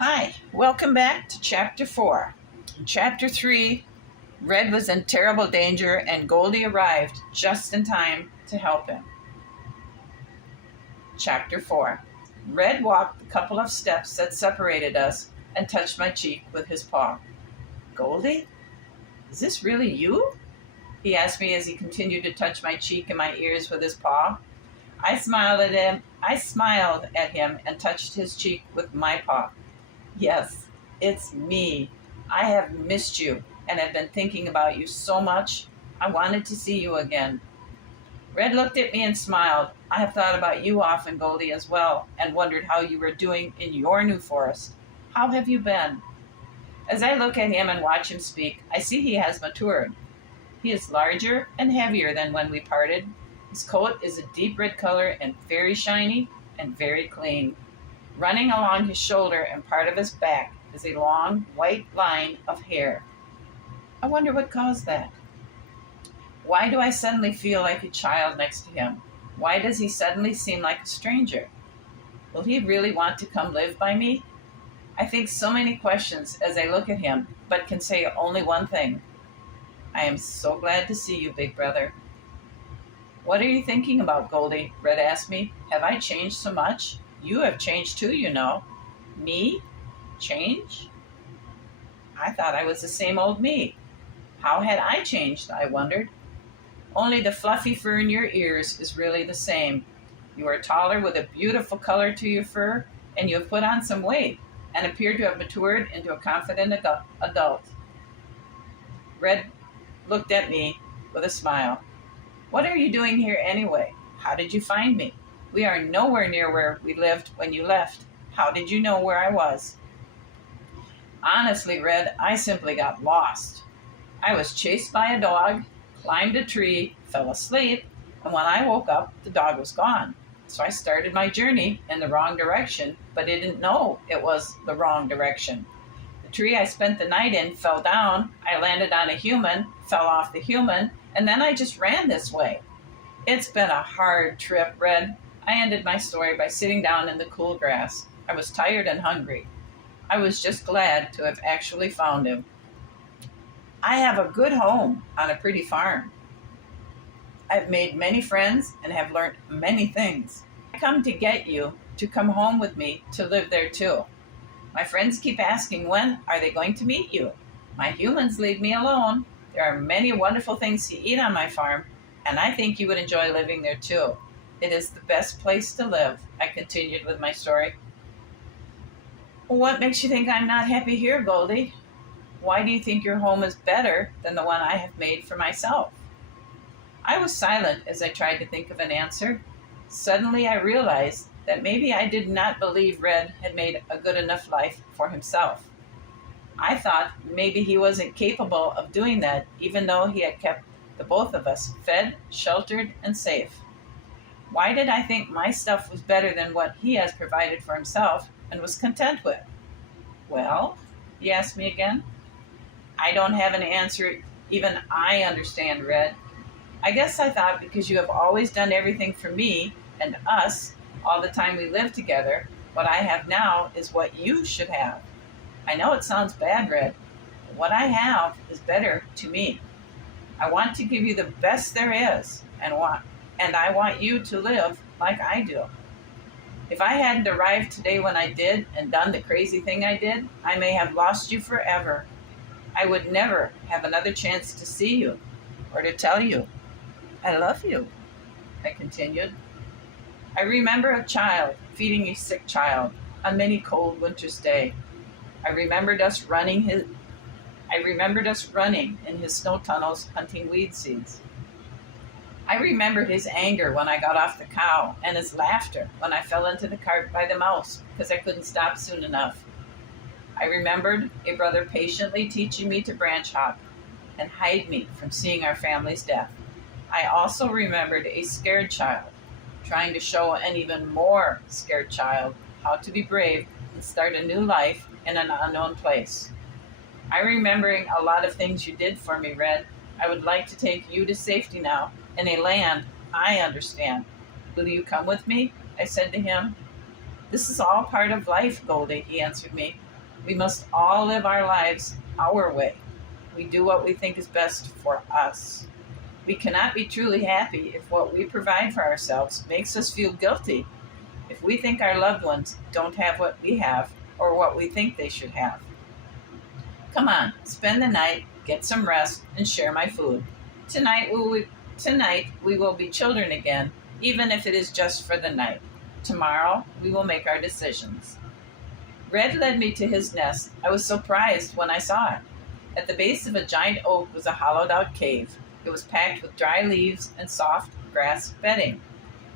Hi, welcome back to Chapter 4. In Chapter 3, Red was in terrible danger and Goldie arrived just in time to help him. Chapter 4. Red walked the couple of steps that separated us and touched my cheek with his paw. Goldie, is this really you? He asked me as he continued to touch my cheek and my ears with his paw. I smiled at him and touched his cheek with my paw. Yes, it's me. I have missed you and have been thinking about you so much. I wanted to see you again. Red looked at me and smiled. I have thought about you often, Goldie, as well, and wondered how you were doing in your new forest. How have you been? As I look at him and watch him speak, I see he has matured. He is larger and heavier than when we parted. His coat is a deep red color and very shiny and very clean. Running along his shoulder and part of his back is a long white line of hair. I wonder what caused that. Why do I suddenly feel like a child next to him? Why does he suddenly seem like a stranger? Will he really want to come live by me? I think so many questions as I look at him, but can say only one thing. I am so glad to see you, big brother. What are you thinking about, Goldie? Red asked me. Have I changed so much? You have changed too, you know. Me? Change? I thought I was the same old me. How had I changed, I wondered. Only the fluffy fur in your ears is really the same. You are taller with a beautiful color to your fur, and you have put on some weight and appear to have matured into a confident adult. Red looked at me with a smile. What are you doing here anyway? How did you find me? We are nowhere near where we lived when you left. How did you know where I was? Honestly, Red, I simply got lost. I was chased by a dog, climbed a tree, fell asleep, and when I woke up, the dog was gone. So I started my journey in the wrong direction, but didn't know it was the wrong direction. The tree I spent the night in fell down, I landed on a human, fell off the human, and then I just ran this way. It's been a hard trip, Red. I ended my story by sitting down in the cool grass. I was tired and hungry. I was just glad to have actually found him. I have a good home on a pretty farm. I've made many friends and have learned many things. I come to get you to come home with me to live there too. My friends keep asking when are they going to meet you. My humans leave me alone. There are many wonderful things to eat on my farm, and I think you would enjoy living there too. It is the best place to live, I continued with my story. What makes you think I'm not happy here, Goldie? Why do you think your home is better than the one I have made for myself? I was silent as I tried to think of an answer. Suddenly I realized that maybe I did not believe Red had made a good enough life for himself. I thought maybe he wasn't capable of doing that, even though he had kept the both of us fed, sheltered, and safe. Why did I think my stuff was better than what he has provided for himself and was content with? Well, he asked me again. I don't have an answer. Even I understand, Red. I guess I thought because you have always done everything for me and us all the time we lived together, what I have now is what you should have. I know it sounds bad, Red, but what I have is better to me. I want to give you the best there is, and I want you to live like I do. If I hadn't arrived today when I did and done the crazy thing I did, I may have lost you forever. I would never have another chance to see you or to tell you, I love you, I continued. I remember a child feeding a sick child on many cold winter's day. I remembered us running in his snow tunnels hunting weed seeds. I remembered his anger when I got off the cow and his laughter when I fell into the cart by the mouse because I couldn't stop soon enough. I remembered a brother patiently teaching me to branch hop and hide me from seeing our family's death. I also remembered a scared child trying to show an even more scared child how to be brave and start a new life in an unknown place. I'm remembering a lot of things you did for me, Red. I would like to take you to safety now in a land I understand. Will you come with me? I said to him. This is all part of life, Goldie, he answered me. We must all live our lives our way. We do what we think is best for us. We cannot be truly happy if what we provide for ourselves makes us feel guilty, if we think our loved ones don't have what we have or what we think they should have. Come on, spend the night, get some rest, and share my food. Tonight we will be children again, even if it is just for the night. Tomorrow we will make our decisions. Red led me to his nest. I was surprised when I saw it. At the base of a giant oak was a hollowed-out cave. It was packed with dry leaves and soft grass bedding.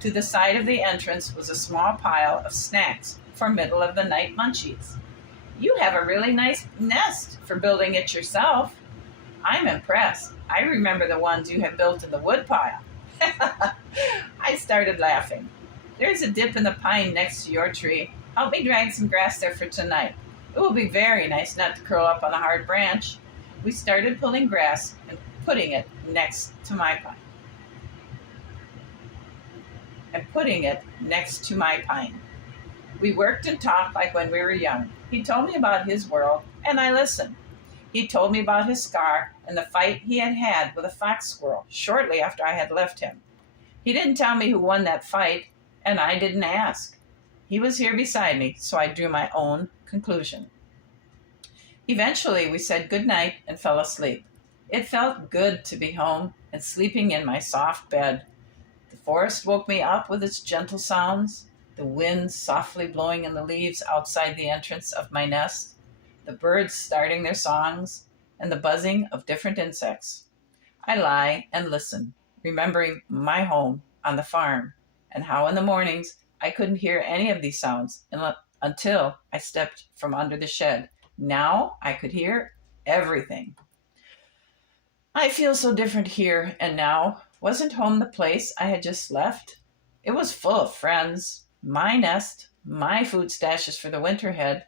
To the side of the entrance was a small pile of snacks for middle-of-the-night munchies. You have a really nice nest for building it yourself. I'm impressed. I remember the ones you have built in the woodpile. I started laughing. There's a dip in the pine next to your tree. Help me drag some grass there for tonight. It will be very nice not to curl up on a hard branch. We started pulling grass and putting it next to my pine. We worked and talked like when we were young. He told me about his world, and I listened. He told me about his scar and the fight he had had with a fox squirrel shortly after I had left him. He didn't tell me who won that fight, and I didn't ask. He was here beside me, so I drew my own conclusion. Eventually, we said good night and fell asleep. It felt good to be home and sleeping in my soft bed. The forest woke me up with its gentle sounds, the wind softly blowing in the leaves outside the entrance of my nest, the birds starting their songs, and the buzzing of different insects. I lie and listen, remembering my home on the farm and how in the mornings I couldn't hear any of these sounds until I stepped from under the shed. Now I could hear everything. I feel so different here and now. Wasn't home the place I had just left? It was full of friends, my nest, my food stashes for the winter ahead,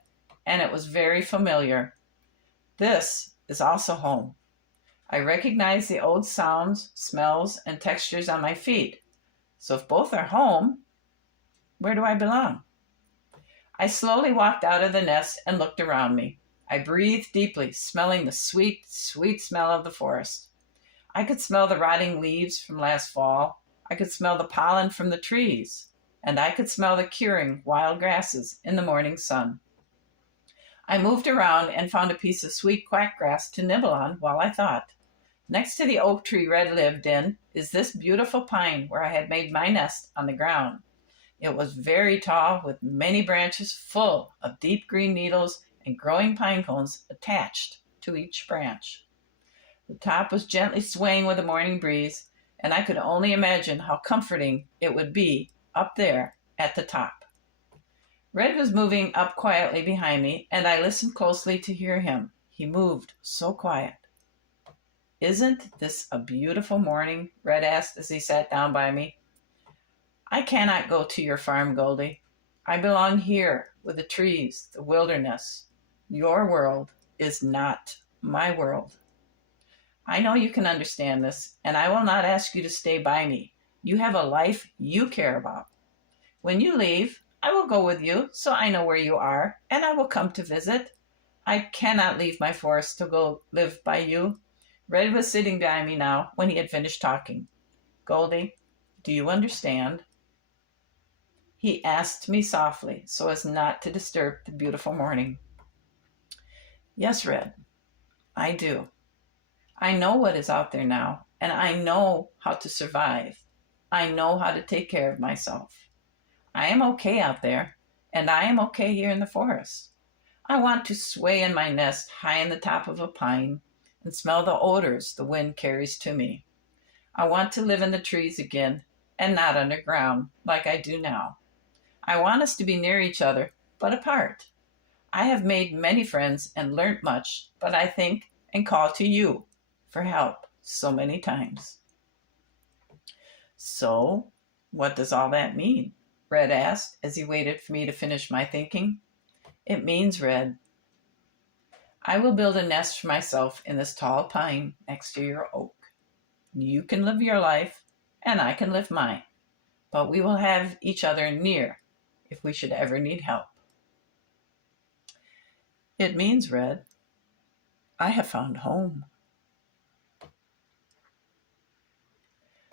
and it was very familiar. This is also home. I recognize the old sounds, smells, and textures on my feet. So if both are home, where do I belong? I slowly walked out of the nest and looked around me. I breathed deeply, smelling the sweet, sweet smell of the forest. I could smell the rotting leaves from last fall. I could smell the pollen from the trees. And I could smell the curing wild grasses in the morning sun. I moved around and found a piece of sweet quackgrass to nibble on while I thought. Next to the oak tree Red lived in is this beautiful pine where I had made my nest on the ground. It was very tall with many branches full of deep green needles and growing pine cones attached to each branch. The top was gently swaying with the morning breeze, and I could only imagine how comforting it would be up there at the top. Red was moving up quietly behind me, and I listened closely to hear him. He moved so quiet. Isn't this a beautiful morning? Red asked as he sat down by me. I cannot go to your farm, Goldie. I belong here with the trees, the wilderness. Your world is not my world. I know you can understand this, and I will not ask you to stay by me. You have a life you care about. When you leave, I will go with you so I know where you are, and I will come to visit. I cannot leave my forest to go live by you. Red was sitting by me now when he had finished talking. Goldie, do you understand? He asked me softly so as not to disturb the beautiful morning. Yes, Red, I do. I know what is out there now, and I know how to survive. I know how to take care of myself. I am okay out there, and I am okay here in the forest. I want to sway in my nest high in the top of a pine and smell the odors the wind carries to me. I want to live in the trees again and not underground like I do now. I want us to be near each other, but apart. I have made many friends and learned much, but I think and call to you for help so many times. So, what does all that mean? Red asked as he waited for me to finish my thinking. It means, Red, I will build a nest for myself in this tall pine next to your oak. You can live your life, and I can live mine, but we will have each other near if we should ever need help. It means, Red, I have found home.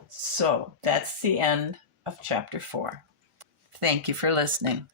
So that's the end of chapter 4. Thank you for listening.